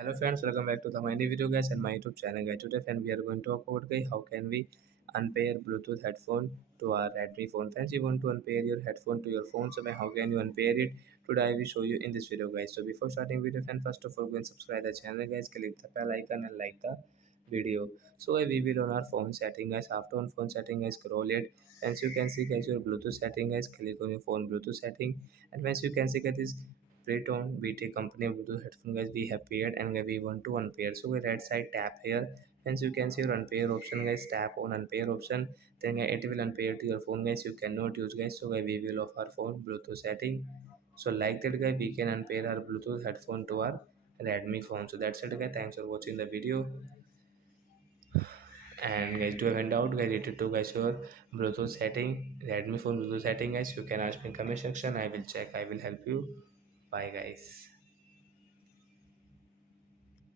Hello friends, welcome back to the my new video guys and my YouTube channel guys. Today friend we are going to talk about guys how can we unpair Bluetooth headphone to our Redmi phone. Friends, you want to unpair your headphone to your phone, so how can you unpair it? Today I will show you in this video guys. So before starting video friend, first of all go and subscribe the channel guys, click the bell icon and like the video. So we will on our phone setting guys. After on phone setting guys, scroll it. Once you can see guys your Bluetooth setting guys, click on your phone Bluetooth setting, and once you can see guys this Playtone BT company Bluetooth headphone guys we have paired and we want to unpair. So we right side tap here. Hence you can see your unpair option guys. Tap on unpair option. Then it will unpair to your phone guys. You cannot use guys. So we will off our phone Bluetooth setting. So like that guy we can unpair our Bluetooth headphone to our Redmi phone. So that's it guys. Thanks for watching the video. And guys, do you have any doubt guys related to guys your Bluetooth setting, Redmi phone Bluetooth setting guys? You can ask me in comment section. I will check. I will help you. Bye guys.